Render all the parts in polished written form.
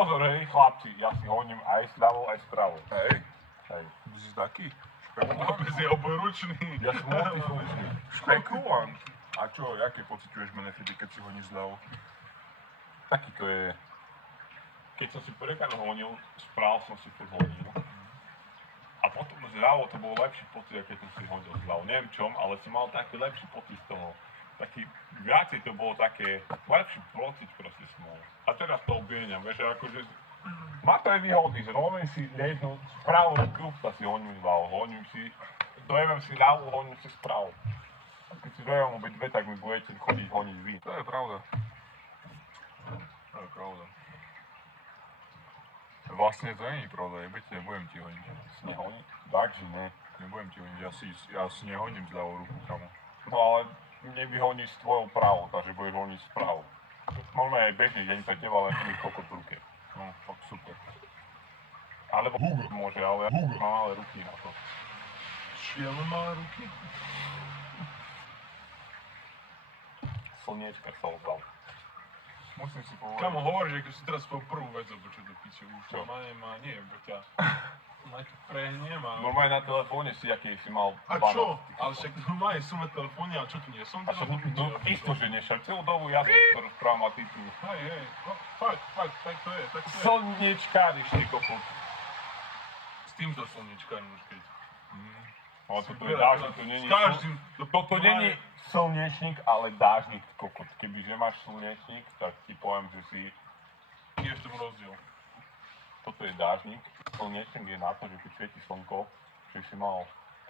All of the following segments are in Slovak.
pozor, hej, chlapci, ja si honím aj sľavo, aj spravo. Hej, Hej. ty si taký Vôbec je obojručný. Ja som multifunkčný. špekulant. A čo, jaké pociťuješ benefity, keď si honíš zľavo? Taký to je. Keď som si prvýkrát honil, spravo som si furt honil. A potom zľavo to bol lepší pocit, keď som si honil zľavo. Neviem čom, ale som mal taký lepší pocit z toho. Taký, viacej to bolo také, lepší pocit proste som mal. A teraz to obieňam, vieš, akože má to aj výhody, že robím si jednu pravú ruku, tak si honím zľavo, honím si, dojevem si ľavú, honím si spravo. A keď si dojevem obe dve, tak mi budete chodiť honiť vy. To je pravda. To je pravda. Vlastne to nie je pravda, nebudem ti honiť. Si nehoní? Takže ne. Nebudem ti honiť, ja si nehoním zľavou ruku, kamo. No ale nevyhoníš s tvojou pravou, takže budeš honiť spravo. Možno aj bežný deň pre teba, len mi kokot v ruke. No, tak super. Alebo Hugo môže, ale Hugo má malé ruky na to. Šielno malé ruky? Slniečka sa ozval. Musím si povedať. Kamo, hovoríš, ako si teraz povedal prvú vec, alebo čo do piče, už Čo? má, nie, ťa. Prehnem a... Normálne na telefóne si, aký si mal A 12. čo? Ale však normálne som na telefóne, ale čo tu nie som? A čo, no isto, že nie, však celú dobu ja som to rozprávam a ty tu. Hej, no, fakt, tak to je. Slniečkáriš, ty kokot. S týmto slnečkárom už keď. Ale toto je dážnik, to není... S každým... Toto není slnečník, ale dážnik, kokot. Kebyže máš slnečník, tak ti poviem, že si... Je v tom rozdiel. Toto je dážnik. Slnečník je na to, že keď svieti slnko, že si mal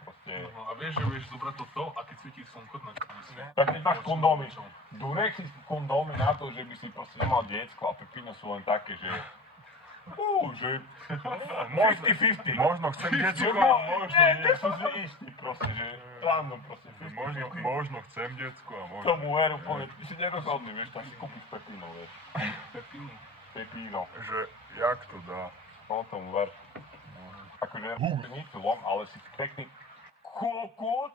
proste... No, a vieš, že vieš zobrať to a keď svietí slnko, tak si... Tak keď máš kondómy. Durek si kondómy na to, že by si proste nemal decko a pepino sú len také, že... že... 50-50. Možno chcem decko, No, možno nie, nie. nie som si istý proste, že... Random proste. Možno chcem decko a možno... Tomu veru povie, ty si nerozhodný, vieš, tak si kúpiš pepino, vieš. Pepinu. Pepino. Že, jak to dá? No tomu ver. Akože nie zlom, ale si pekný kokot.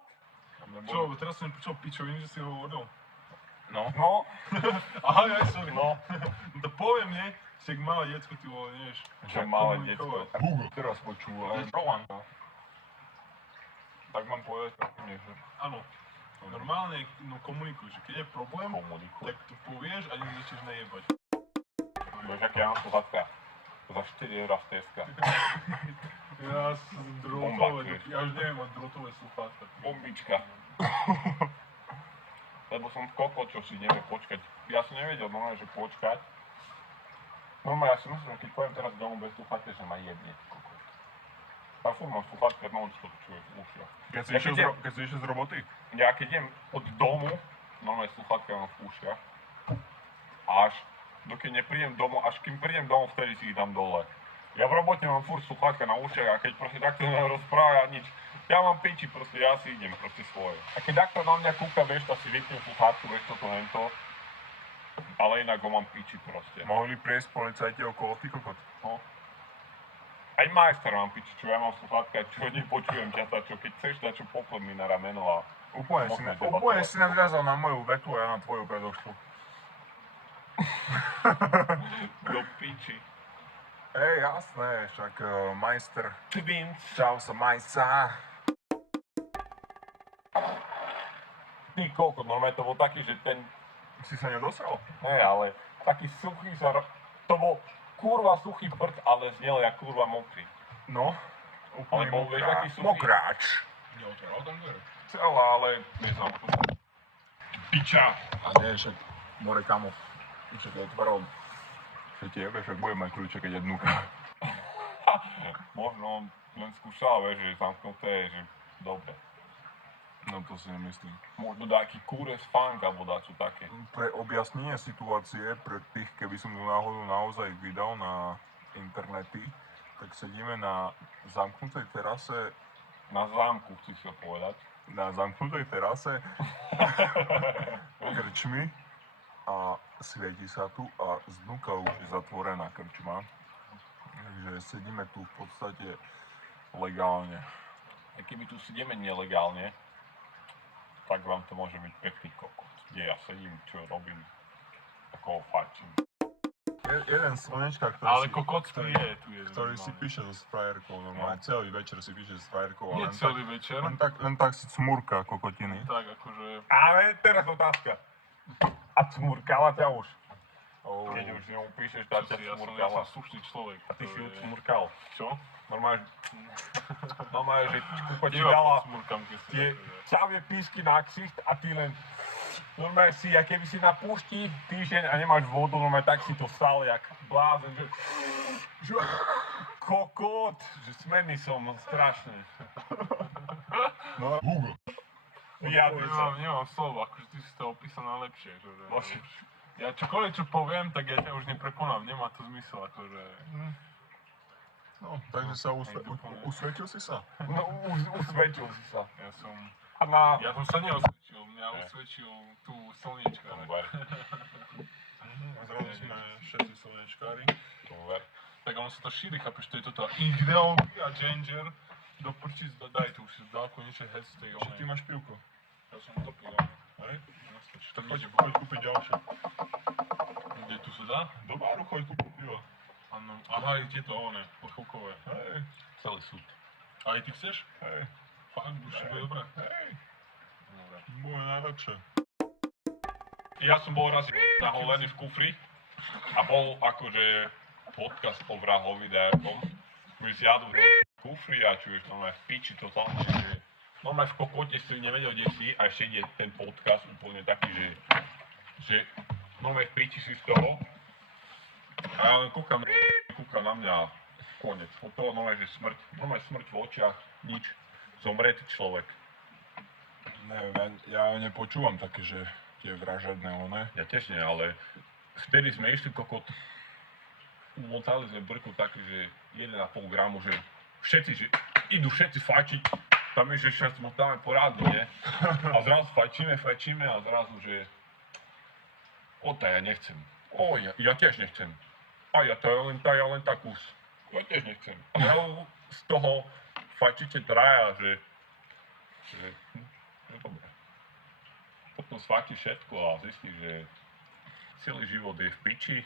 Čo, teraz som počul pičovinu, že si hovoril. No. No, Aha, ja, sorry. no. No to poviem, nie? Si jak malé decko, ty vole, nevieš. Čo malé decko. Hugo, teraz počúvaj. Roland. Tak mám povedať pekne, že Áno. Normálne komunikuj, že keď je problém, komunikuj. tak to povieš a nezačneš najebať. Vieš, aké ja mám sluchatka? Za 4 € z Teska. Ja už neviem mať drotové sluchátka. Bombička. Lebo som kokot, čo si nevie počkať. Ja som nevedel normálne, že počkať. Normálne, ja si myslím, že keď poviem teraz domov bez sluchátka, že ma jebne. Kokot. Ja furt mám sluchátka, non-stop čuješ v ušiach. Keď si išiel z roboty? Ja keď idem od domu, normálne sluchátka mám v ušiach. Až dokým neprídem domov, až kým prídem domov, vtedy si ich dám dole. Ja v robote mám furt sluchátka na ušiach a keď proste takto rozpráva nič, ja mám piči proste, ja si idem proste svoje. A keď takto na mňa kúka, vieš, tak si vypnem sluchátku, vieš, toto hento. Ale inak ho mám piči proste. Mohli prejsť policajti okolo, ty kokot. No. Aj majster mám piči, čo ja mám sluchátka, čo nepočujem ťa, čo keď chceš dať, čo poklad mi na rameno a... Úplne si nadviazal na moju vetu a ja na tvoju predošlu. Do piči. Hej, jasné, však majster. Twins. Čau sa, majsa. Ty kokot, normálne to bol taký, že ten... Si sa nedosral? Hej, ale taký suchý to bol kurva suchý prd, ale znel jak kurva mokrý. No, úplne Ale bol, vieš, aký suchý? mokráč. Neotváral tam dvere? Celá, ale nezamknutá. Piča. A nie, však more kamo. Však je otvoril. Však ti jebe, však budem mať kľúče, keď je dnuka. Možno on len skúšal, vieš, že zamknuté je, že dobre. No to si nemyslím. Možno taký kúres funk alebo dačo také. Pre objasnenie situácie, pre tých, keby som to náhodou naozaj vydal na internety, tak sedíme na zamknutej terase. Na zámku, chci si povedať. Na zamknutej terase krčmy a svieti sa tu a zdnuka už je zatvorená krčma. Takže sedíme tu v podstate legálne. A keby tu sedíme nelegálne, tak vám to môže byť pekný kokot. Kde ja sedím, čo robím, ako ho fačím. Jeden slnečka, Ale kokocký je tu jeden. ktorý si píše so frajerkou, normálne celý večer si píše s frajerkou. Nie celý večer. Len tak si cmurka kokotiny. Tak akože... Ale teraz otázka. A cmurkala ťa už? Oh. Keď už s ňou píšeš, tá ťa Ja som cmurkala. slušný človek. A ty si ju cmurkal. Čo? Normálne, že kuko ti Iba dala cmurkam, keď si... tie ťavie písky na ksicht a ty len normálne si, a keby si na púšti týždeň a nemáš vodu, normálne tak si to stal jak blázen, že kokot, že smenný som, no strašne. No, Hugo. Vyjadri sa. Nemám slovo, akože ty si to opísal najlepšie. Že... Bože. Ja čokoľvek čo poviem, tak ja ťa už neprekonám, nemá to zmysel, akože... No, takže sa usvedčil si sa. No, usvedčil si sa. Ja som... A na... Ja som sa neosvedčil, mňa usvedčil tu slniečka. Ver. Zrazu sme všetci slnečkári. Ver. Tak ono sa to šíri, chápeš, to je toto Igneonky a Ginger. Do prčic, daj tu, už si dal konečne hec z tej Čiže ty onej. máš pivko. Ja som to pil, Hej? to Choď ide kúpiť ďalšie. Kde tu sa dá? Do baru choď kúpiť pivo. Áno. Aha, je tieto one, pochovkové. Hej, Celý súd. A aj ty chceš? hej, Fakt, už to bude dobré. hej. Dobre. Moje najlepšie. Ja som bol raz naholený v kufri a bol akože podcast o vrahovi nejakom. My zjadol do kufri a čuješ normálne v piči totálne, že normálne v kokote si nevedel, kde si a ešte ide ten podcast úplne taký, že normálne v piči si z toho a ja len kúkam na mňa konec. Od toho normálne, že normálne smrť v očiach, nič, zomretý človek. Neviem, ja nepočúvam také, že tie vražedné one. Ja tiež nie, ale vtedy sme išli kokot, umotali sme brku taký, že 1,5 gramu, že idú všetci fajčiť, tam je, že však motáme poradne, nie? A zrazu fajčíme a zrazu, že ja nechcem. Ja tiež nechcem. A ja len tak kus. Ja tiež nechcem. A zrazu z toho fajčíte traja, že dobre. Potom sfajčí všetko a zistí, že celý život je v piči.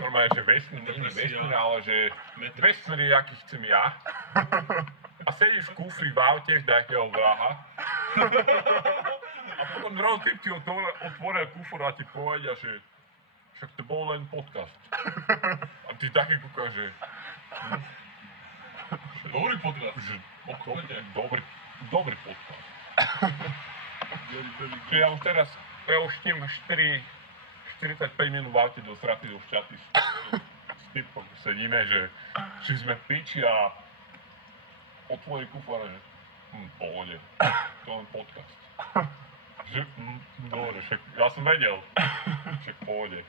Normálne, že vesmír nie je vesmír, ale že vesmír je, aký chcem ja. A sedíš v kufri v aute nejakého vraha. A potom zrazu keď ti otvoria kufor a ti povedia, že však to bol len podcast. A ty taký kúkaš, že Dobrý podcast. že Obchodne. dobrý podcast. Čiže ja už teraz, ja už tým 45 minút v aute do Sraty do Šťaty s typom sedíme, že sme v piči a otvorí kufor, že pohode, to je len podcast. Že, dobre, však ja som vedel, však pohode.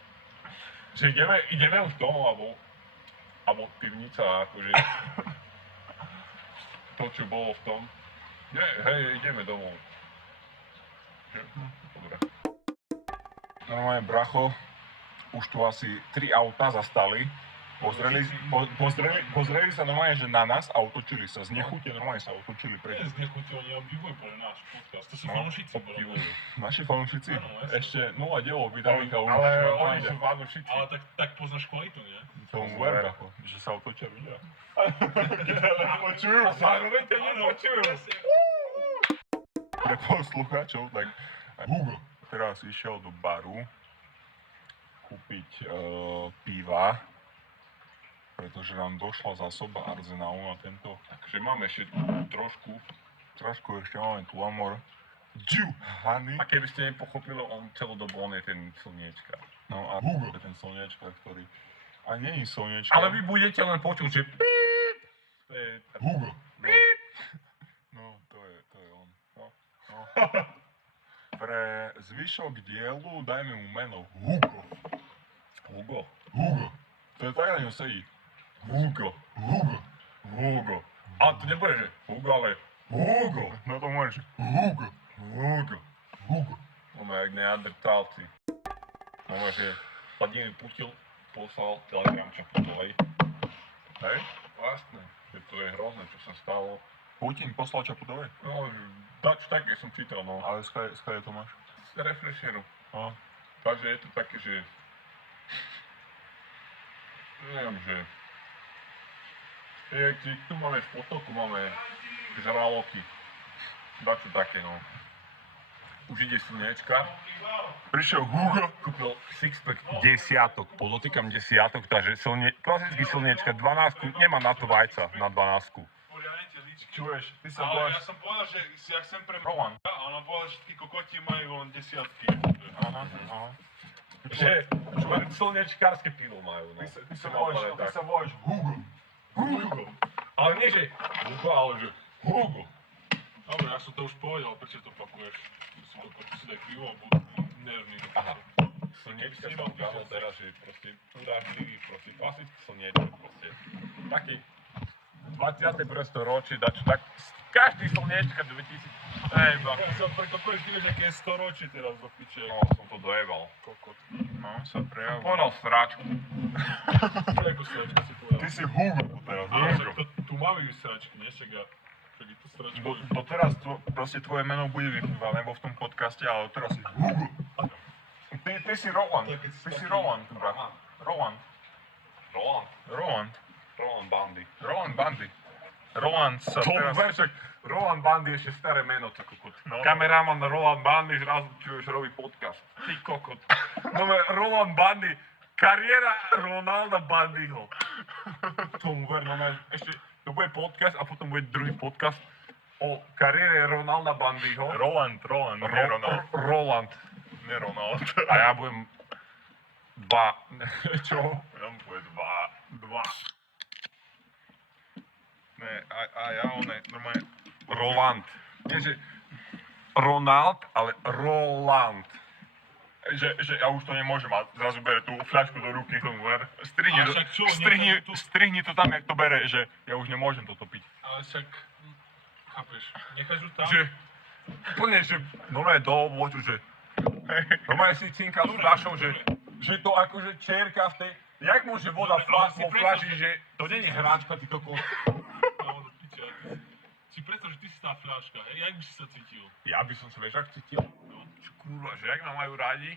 Že ideme už domov, alebo pivnica, akože to, čo bolo v tom. Hej, ideme domov. Dobre. Normálne, bracho, už tu asi 3 auta zastali. Pozreli sa normálne, že na nás a otočili sa. Z nechute normálne sa otočili preč. Nie, z nechutí, oni obdivujú pre náš podcast. To sú fanúšici, bolo. Naši fanúšici? Áno, jasne. Ešte 0 dielov vydali a už Ale ma oni fandia. sú fanúšici. Ale tak poznáš kvalitu, nie? Tomu ver, bracho, že sa otočia ľudia. Počujú, zároveň ťa nepočujú. Pre poslucháčov, tak Hugo teraz išiel do baru kúpiť piva, pretože nám došla zásoba arzenálu na tento. Takže máme ešte trošku. Ešte máme tu Amor. Honey. A keby ste nepochopili, on celodobo on je ten slniečka. No a Hugo je ten slniečka, ktorý... A nie je slniečka. Ale vy budete len počuť, že píp. To je... Hugo. Píp. No, to je on. No. Pre zvyšok dielu dajme mu meno Hugo. Hugo. To je tak, na ňom sedí. Hugo. A to nebude, že Hugo, ale Hugo. No to môžeš. Hugo. Máme jak neandertálci. Máme, že Vladimír Putin poslal telegram Čaputovej. Hej? Vlastne, že to je hrozné, čo sa stalo. Putin poslal Čaputovej? No, dač také som čítal, no. Ale skade to máš? Z Refresheru. No. Takže je to také, že Neviem, že... Tu máme v potoku, máme žraloky. Dačo také, no. Už ide slniečka. Prišiel Hugo, kúpil sixpack desiatok, podotýkam desiatok, takže klasický slniečka, 12, nemá na to vajca, na 12. Poriadne tie líčky. Čuješ, ty sa Ale voláš ja som povedal, že si ja chcem pre Roman. a ona povedala, že všetky kokoti majú len desiatky. Aha. Že slnečkárske pivo majú, no. Ty sa voláš Hugo. Hugo. Ale nie, že Hugo, ale že Hugo. Dobre, ja som to už povedal, prečo to pakuješ? Si kokoti si daj pivo a budú nervní. Aha. Slniečka som ukážal teraz, že proste urážlivý, proste klasický slniečka, proste. Taký 21. storočie, dačo tak, každý slniečka 2000, Ja som prekopil, ty vieš, aké je storočie teraz do piče. no som to dojebal. Kokot. No, sa prejavuje. Povedal sráčku. Ako sračka si povedal. Ty si Hugo teraz. Ale Hugo. však tu máme ju sračky, nie? Však je to sračka. Doteraz proste tvoje meno bude vypívané vo v tom podcaste, ale teraz si Hugo. Ty si Roland. Ty si Roland, brat. Roland. Roland Bandy. Roland Bandy. Roland sa To teraz... však Roland Bandy je ešte staré meno, ty kokot. No. Kameraman Roland Bandy zrazu čuješ robí podcast. Ty kokot. No Roland Bandy, kariéra Ronalda Bandyho. Tomu ver, no ešte to bude podcast a potom bude druhý podcast o kariére Ronalda Bandyho. Roland, nie Ronald. Roland. Nie Ronald. A ja budem čo? Ja mu bude dva. Ne, a ja normálne... Roland. Nie, že Ronald, ale Roland. Že ja už to nemôžem a zrazu bere tú fľašku do ruky. Strihni, A však čo, strihni to tam, jak to bere, že ja už nemôžem toto piť. Ale však, chápeš, necháš ju tam? Že úplne, že normálne do obvodu, že normálne si cinkal s fľašou, že to akože čierka v tej... Jak môže voda Ale si vo predstav, fľaši, že to nie je hráčka, ty kokos. No, do piče, si predstav, že ty si tá fľaška, hej, jak by si sa cítil? Ja by som sa, vieš, ak cítil. Čo kurva, že jak ma majú radi.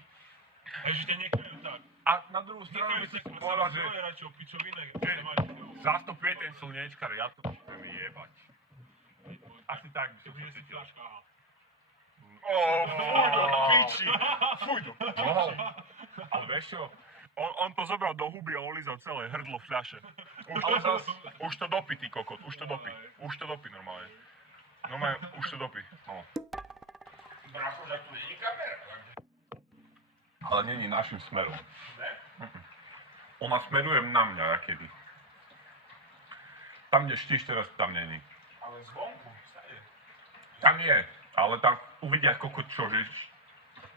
Hej, že ťa nechajú tak. A na druhú stranu by Nechajú si tak, povedal, že svoje radšej o pičovine, kde sa máš pivo. zastupuje ten slniečkar, ja to chcem vyjebať. Asi tak by som Že sa si cítil. fľaška, aha. Fuj to, piči. Fuj to. Mohol. Ale vieš čo? On to zobral do huby a olízal celé hrdlo fľaše. Už to dopí, ty kokot, už to dopí. Už to dopí normálne. Normálne, už to dopí. No. Bracho, že tu nie je kamera. Ale není našim smerom. Ona smeruje na mňa, akedy. Tam, kde štíš teraz, tam není. Ale zvonku, stade. Tam je, ale tam uvidia kokot čo, že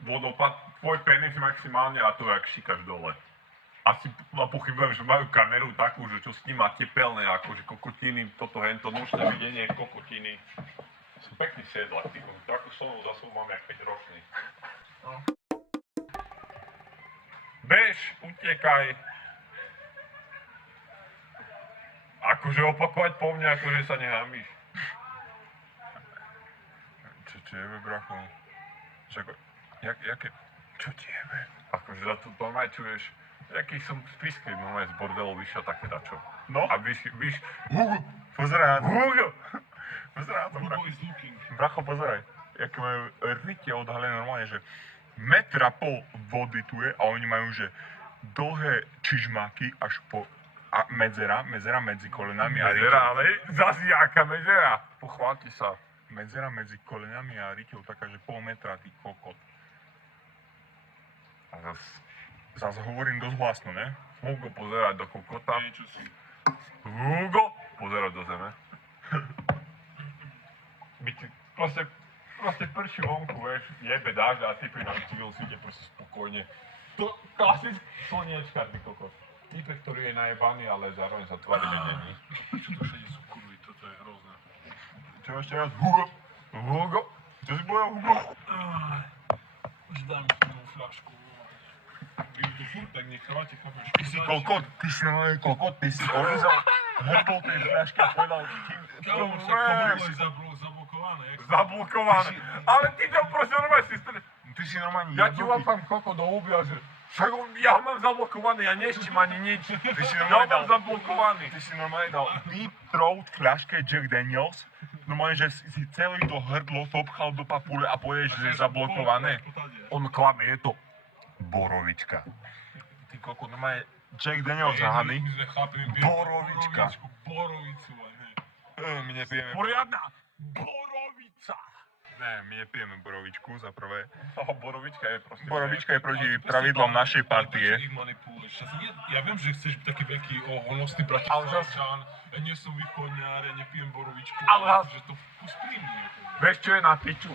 vodopad, tvoj penis maximálne a to jak šíkaš dole. Asi pochybujem, že majú kameru takú, že čo sníma tepelné, akože kokotiny, toto hento, nočné videnie, kokotiny. Sú pekný sedlak, ty kokot, takú sonovú za sebou mám jak 5 ročný. No. Bež, utiekaj. Akože opakovať po mne, akože sa nehambíš. Čo ti jebe, bracho? Však, jaké? Čo ti jebe? Akože za to normálne čuješ, jaký som spiský, normálne z bordelu vyšiel také dačo. No? A víš, Hugo, pozeraj na to. Hugo! Pozeraj na to, Good bracho. boy is looking. Bracho, pozeraj. Jaké majú rite odhalené normálne, že 1,5 m vody tu je a oni majú, že dlhé čižmáky až po a medzera medzi kolenami a Medzera, ryťou. ale zase jaká medzera. Pochváľte sa. Medzera medzi kolenami a ryťou taká, že pol metra, ty kokot. A Zas hovorím dosť hlasno, ne? Hugo pozerať do kokota. Niečo si. Hugo pozerať do zeme. By ti proste prší vonku, vieš, jebe dážď a ty pri nás civil svite proste spokojne. To klasický slniečkar, ty kokot. Typek, ktorý je najebaný, ale zároveň sa tvári, že není. Čo tu všade sú kurvy, toto je hrozné. Čo ešte raz? Hugo! Hugo? Čo si povedal, Hugo? Už daj mi tú fľašku. Vy tu furt tak nechávate, chápeš? Ty si kokot, ty si normálne kokot, ty si olízal hrdol tej fľašky a povedal... Kámo, však to bolo je zablokované. jak sa- Zablokované. Ale ty to proste normálne si... Ty si normálne Ja ti jednoduchý. lapám koko do huby a že Však ja ho mám zablokovaný, ja neším ani nič. Ty si Ja ho normálne mám dal, zablokovaný. ty si normálne dal deep throat v fľaške Jack Daniels. Normálne, že si celý to hrdlo topchal do papule a povieš, že je zablokované. On klame, je to borovička. Ty koko, normálne Jack Daniels hany. My sme chlapi, my Borovička. Borovicu, a ne. My nepijeme. Poriadna borovica. Ne, my nepijeme borovičku za prvé. Borovička je proste... Borovička je proti pravidlom našej partie. Ich manipuluješ. Ja viem, že chceš byť taký veľký honosný Ale bratislavčan. Ja nie som východňár, ja nepijem borovičku. Ale že to sprímne. Vieš, čo je na piču?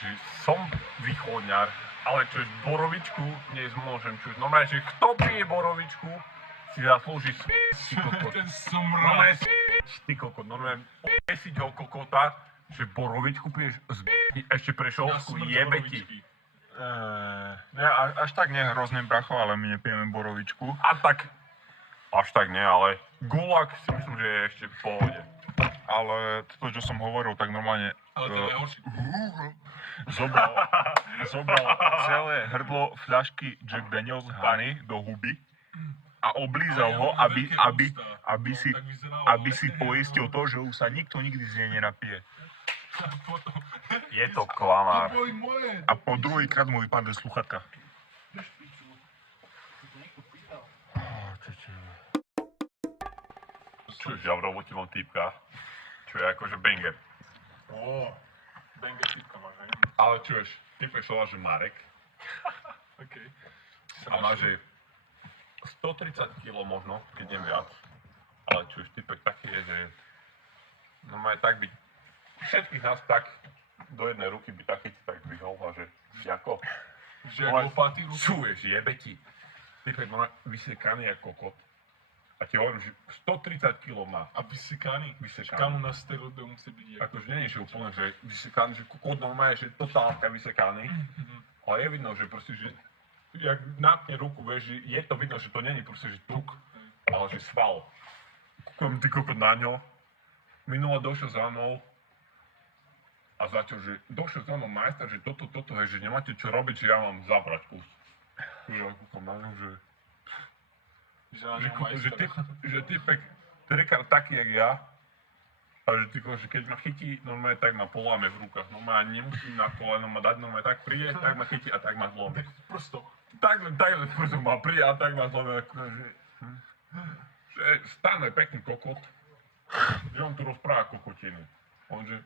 Že som východňar, ale čož borovičku nezmôžem čuť. Normálne, že kto pije borovičku, si zaslúži ty kokot. Ten Normálne somrát. ty kokot. Normálne si ťa kokota, že borovičku piješ z ešte pre šovsku, jebe ti. Ja až tak nie hrozný bracho, ale my nepijeme borovičku. A tak, až tak nie, ale gulag si myslím, že je ešte v pohode. Ale to, čo som hovoril, tak normálne Ale to je horší. zobral celé hrdlo fľašky Jack Daniels Honey do huby a oblízal ho, aby si poistil to, že už sa nikto nikdy z nej nenapije. Je to klamár. Boli moje. A po druhýkrát mu vypadli sluchatka. Čuž, ja v robote mám týpka, čo je akože banger. Banger typka máš, hej? Ale čuž, týpek sa volá, že Marek Okej. a má, že 130 kg možno, keď nie viac. Ale čuž, týpek taký je, že normálne tak by všetkých nás tak do jednej ruky by taký ti tak vyhol a že ako? Že ako lopaty ruky. Čuješ, jebe ti. Týpek má vysekaný ako kokot. A ti hovorím, že 130 kg má. A vysekaný. Vysekaný. Kámo na steroide musí byť jak. Akože nie je, že úplne, že vysekaný, že kokot normálne, že totálka vysekaný. Ale je vidno, že proste, že jak natne ruku, vieš, že je to vidno, že to není proste, že tuk, ale že sval. Kúkam ty kokot na ňo. Minulo došiel za mnou a začal, že došiel za mnou majster, že toto, hej, že nemáte čo robiť, že ja mám zabrať kus. Ja kúkam na ňo, že že typek trikrát taký, jak ja, a že že keď ma chytí, normálne tak ma poláme v rukách, normálne nemusím na koleno ma dať, normálne tak príde, tak ma chytí a tak ma zlomí. Prosto. Takhle v prstu ma príde a tak ma zlomí, že stále pekný kokot, že on tu rozpráva kokotiny. On že,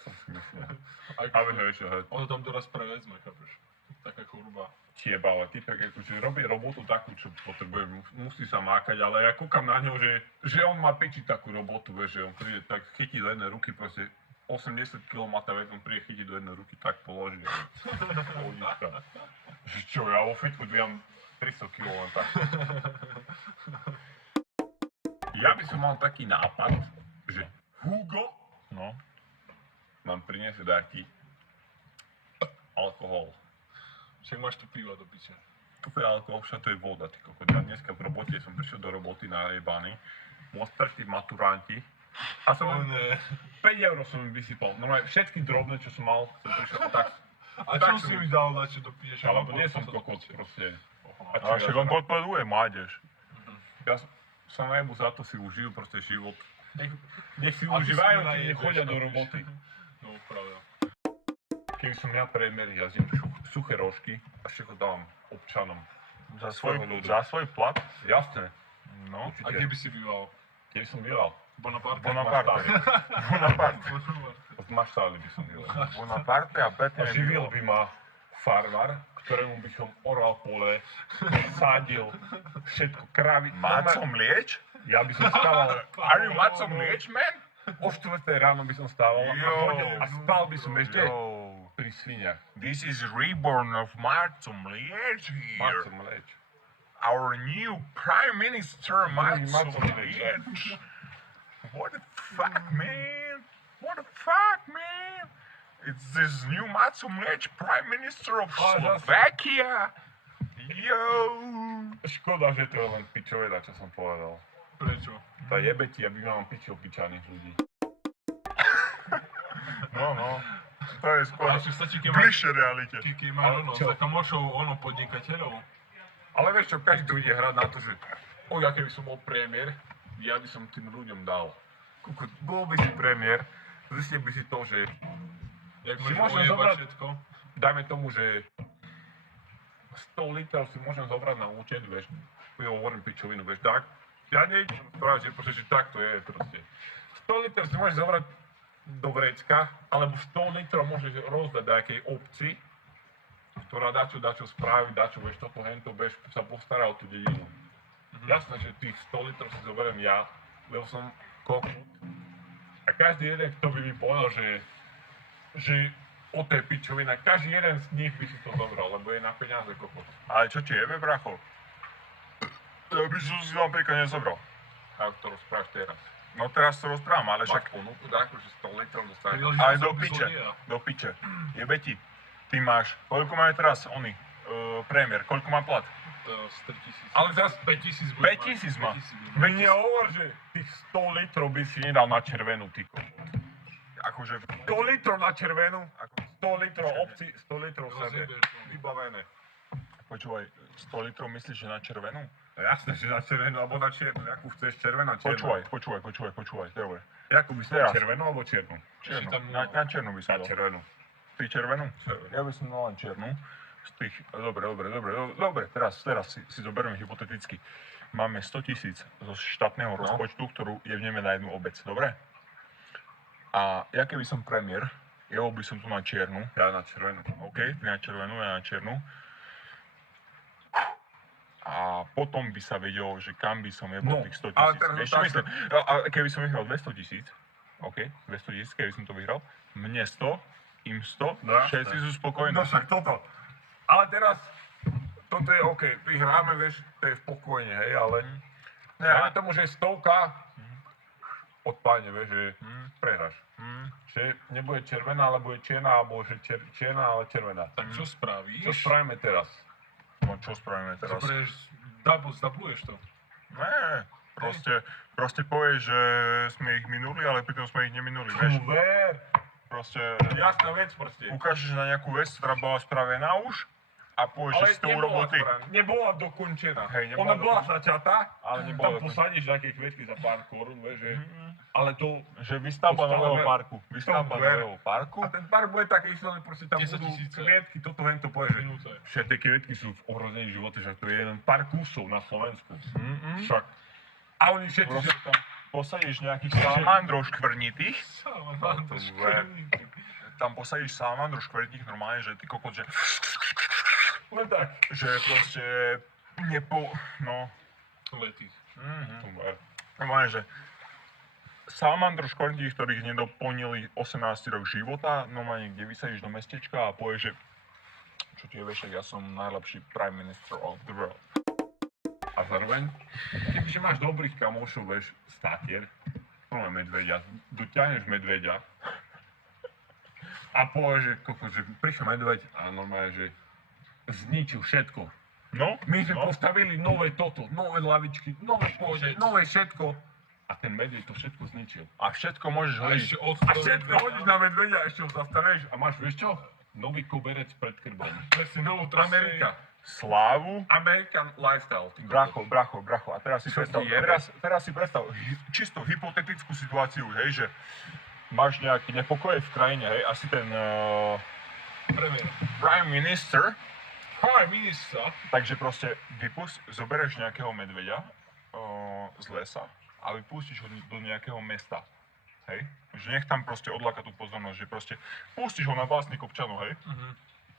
som si myslel. A vieš, hej. Ono tam doraz prevezme, chápeš? Taká choroba. Tieba, ale typek akože robí robotu takú, čo potrebuje, musí sa mákať, ale ja kúkam na ňo, že on má pičiť takú robotu, vieš, že on príde tak chytí do jednej ruky, proste 80 kg má tá vec, on príde chytiť do jednej ruky, tak položí. Pohodička. Že čo, ja vo fitku dvíjam 300 kg len tak. Ja by som mal taký nápad, že Hugo, No. nám priniesie taký alkohol. Však máš tu piva do piče. To je alkohol, však to je voda, ty kokot. Ja dneska v robote som prišiel do roboty najebaný. Bol strašný maturanti. A som ne. 5 eur som im vysypal. Normálne všetky drobné, čo som mal, som prišiel tak. A čo si mi dal dať, čo do piješ? Alebo nie som kokot, proste. A však on podporuje mládež. Ja sa najebu za to, si užijú proste život. Nech si A ty užívajú, si keď najebeš, nechodia do chápeš? roboty. No, pravda. Keby som ja premiér, ja zjem suché rožky a všetko dávam občanom. Za svojho ľudu. svoj plat? Jasné. No. A kde by si býval? Kde by som býval? Bonaparte? Bonaparte. V Maštáli by som býval. Bonaparte a Petr. A živil by ma farmár, ktorému by som oral pole, sádil všetko, krávy. Maco Mlieč? Ja by som stával. Are you Maco Mlieč, man? O 4 ráno by som stával a spal by som ešte pri sviniach. This is reborn of Maco Mlieč here. Maco mleč. Our new Prime Minister Maco Maco Mlieč. What the fuck, man? What the fuck, man? It's this new Maco Mlieč, Prime Minister of Slovakia. Yo. Škoda, že to je len pičoveda, čo som povedal. Prečo? Tá jebe ti, aby mám pičil pičaných ľudí. No, no. To je skôr Ale však stačí, keď máš, bližšie realite. keď máš Čo? za kamošov, podnikateľov. Ale vieš čo, každý ide hrať na to, že ja keby som bol premiér, ja by som tým ľuďom dal. Kukut, bol by si premiér, zistil by si to, že Jak Si môžeš môžem ujebať zobrať- všetko. dajme tomu, že 100 litrov si môžem zobrať na účet, vieš, ja hovorím pičovinu, vieš, tak? Ja nejdem spraviť, že proste, že tak to je proste. 100 litrov si môžeš zobrať do vrecka, alebo 100 litrov môžeš rozdať nejakej obci, ktorá dačo spraví, vieš, toto, hento, vieš, sa postará o tú dedinu. Jasné, že tých 100 litrov si zoberiem ja, lebo som kokot. A každý jeden, kto by mi povedal, že o tej pičovina, každý jeden z nich by si to zobral, lebo je na peniaze kokot. Ale čo ti jebe, bracho? Ja by som si napríklad nezobral. A to rozprávaš teraz. No teraz to rozprávam, ale Máš však ponuku, dáko, že 100 litrov dostaneš. Príležitosť aj do robiť piče, zlodeja. do piče. Jebe ti. Ty máš, koľko máme teraz, premiér, koľko má plat? Z 3000. Ale zas 5000 bude 5000 má. 5000 bude mať. Veď nehovor, že tých 100 litrov by si nedal na červenú, ty kokot. Akože, 100 litrov na červenú, ako, 100 litrov obci, 100 litrov sebe. Rozeber to. Vybavené. počúvaj, 100 litrov myslíš, že na červenú? No jasné, že na červenú alebo na čiernu. Jakú chceš, červená, čierna? Počúvaj, dobre. Jakú by som Teraz. červenú alebo čiernu? Čiernu, Ešte tam na čiernu by som Na dal. červenú. Ty červenú? Červenú. Ja by som dal len čiernu. Z tých, dobre, teraz si zoberiem hypoteticky. Máme 100 000 zo štátneho rozpočtu, ktorú jevneme na jednu obec, dobre? A ja keby som premiér, jel by som tu na čiernu, Ja na červenú. OK, ty na červenú, ja na čiernu. A potom by sa vedelo, že kam by som jebol No, tých 100 ale 000. teraz Vieš čo tak- myslím? A keby som vyhral 200 000, OK, 200 000, keby som to vyhral, mne 100, im 100, No, všetci jasné. sú spokojní. No však toto. Ale teraz, toto je OK, vyhráme, vieš, to je v pokojne, hej, ale dajme tomu, že stovka odpadne, vieš, že prehráš. Že nebude červená, ale bude čierna, alebo že čierna, ale červená. Tak čo spravíš? Čo spravíme teraz? No čo spravíme teraz? Zoberieš, zdabluješ to. Ne, proste povieš, že sme ich minuli, ale pritom sme ich neminuli, vieš? Ver, Proste jasná vec proste. ukážeš na nejakú vec, ktorá bola spravená už a povieš, že si to urobil ty. nebola dokončená. Hej, nebola Ona bola dokončená. začatá, Ale nebola tam dokončená. posadíš nejaké kvetky za pár korún, vieš, že... Ale to... Že výstavba To stále nového ver. parku. Výstavba To ver. nového parku. A ten park bude taký istý, len proste tam 10 budú 000. kvietky, toto hen to povie, že... Minúte. Však tie kvietky sú v ohrození života, že to je jeden pár kusov na Slovensku. Však. A oni všetci, že... Proste tam posadíš nejakých salamandrov škvrnitých. Salamandr, To ver. Tam posadíš salamandrov škvrnitých normálne, že ty kokot, že... Len tak. Že proste... No... Letí. To ver. Normálne, že... Salamandrov škvrnitých, ktorých nedoplnili 18 rok života, normálne kde vysadíš do mestečka a povieš, že... Čo ti je, vieš, ja som najlepší prime minister of the world. A zároveň, kebyže máš dobrých kamošov, vieš, statier, plné medveďa, dotiahneš medveďa a povieš, že, že prišiel medveď a normálne, že zničil všetko. No, My sme no. postavili nové toto, nové lavičky, nové pôde, Všetko. nové všetko. A ten medveď to všetko zničil. A všetko môžeš A hodiť. ešte A odstaviť. všetko hodíš na medveďa, ešte ho zastavíš a máš, vieš čo? Nový koberec pred krbom. Presne novú trasu. Amerika. Slávu. American lifestyle. ty kokos. Bracho. A teraz si Čo predstav, ti jebe? teraz si predstav čisto hypotetickú situáciu, hej, že máš nejaký nepokoje v krajine, hej, asi ten Premiér. prime minister, Prime minister. takže proste zobereš nejakého medveďa z lesa a vypustíš ho do nejakého mesta, hej, že nech tam proste odláka tú pozornosť, že proste pustíš ho na vlastných občanov, hej,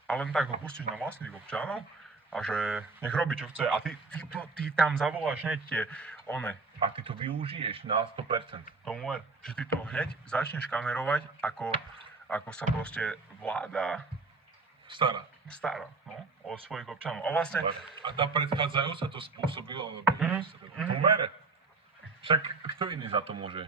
a len tak ho pustíš na vlastných občanov a že nech robí čo chce a ty tam zavoláš hneď tie A ty to využiješ na 100%. tomu ver, že ty to hneď začneš kamerovať, ako sa proste vláda Stará. stará, no, o svojich občanov. A vlastne, A tá predchádzajúca to spôsobila, lebo... To bere. Však kto iný za to môže?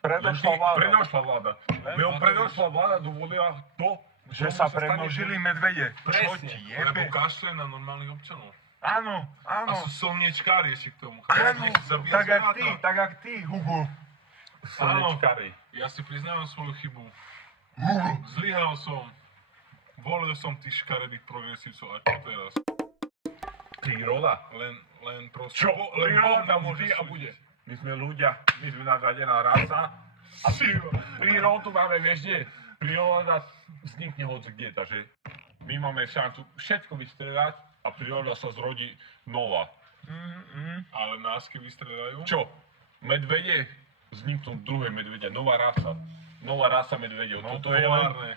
predošla vláda, Predošla vláda. Lebo predošla vláda dovolila to, že tomu sa stane, premnožili že- medvede. Čo Presne, ti Lebo jebe? kašle na normálnych občanov. Áno, A áno. sú slniečkári ešte k tomu. Áno, Nech zabíja tak jak zvieratka. ty, Hugo. Slnečkári. Ja si priznávam svoju chybu. Zlyhal som. Volil som tých škaredých progresívcov a čo teraz? Príroda. Len proste... Čo? Len Boh Príroda nám môže vždy a súdiť. bude. My sme ľudia, my sme nadradená rasa. A prírodu máme, vieš kde? Príroda vznikne hoci kde, takže my máme šancu všetko vystredať a príroda sa zrodí nová. Ale nás keď vystredajú? Čo? Medvede? Vzniknú druhé medvede, nová rasa. Nová rasa medvedov. No, To je len... Polárne.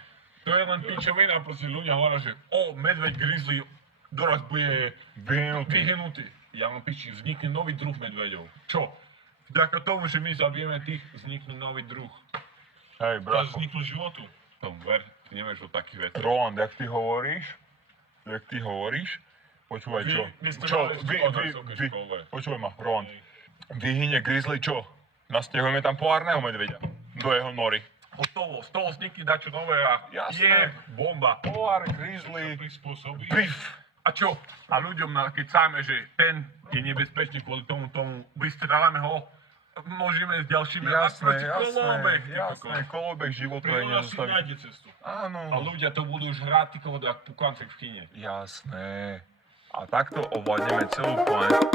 To je len pičovina, proste ľudia hovoria, že medveď grizzly doraz bude vyhnutý. Ja mám piči, vznikne nový druh medveďov. Čo? Vďaka tomu, že my zabijeme tých, vznikne nový druh. Hej, To bracho. vzniknú životu. No ver, ty nevieš o takých veciach. Roland, jak ty hovoríš, počúvaj čo? Vy ste Čo? mali školu na vysokej škole. Počúvaj ma, Roland. Vyhynie grizzly čo? Nasťahujeme tam polárneho medveďa do jeho nory. Hotovo, z toho vznikne dačo nové a Jasné. je bomba. Polár, grizzly, Prispôsobí. pif. A čo? A ľuďom, keď sáme, že ten je nebezpečný kvôli tomu, vystredáme ho, môžeme s ďalšími Jasné, kolobeh, ty kokos. jasné, kolobeh života je Príroda si nezastaví. nájde cestu. Áno. A ľudia to budú už hrať, ty kokos, ako pukancek v kine. Jasné. A takto ovládneme celú planetu.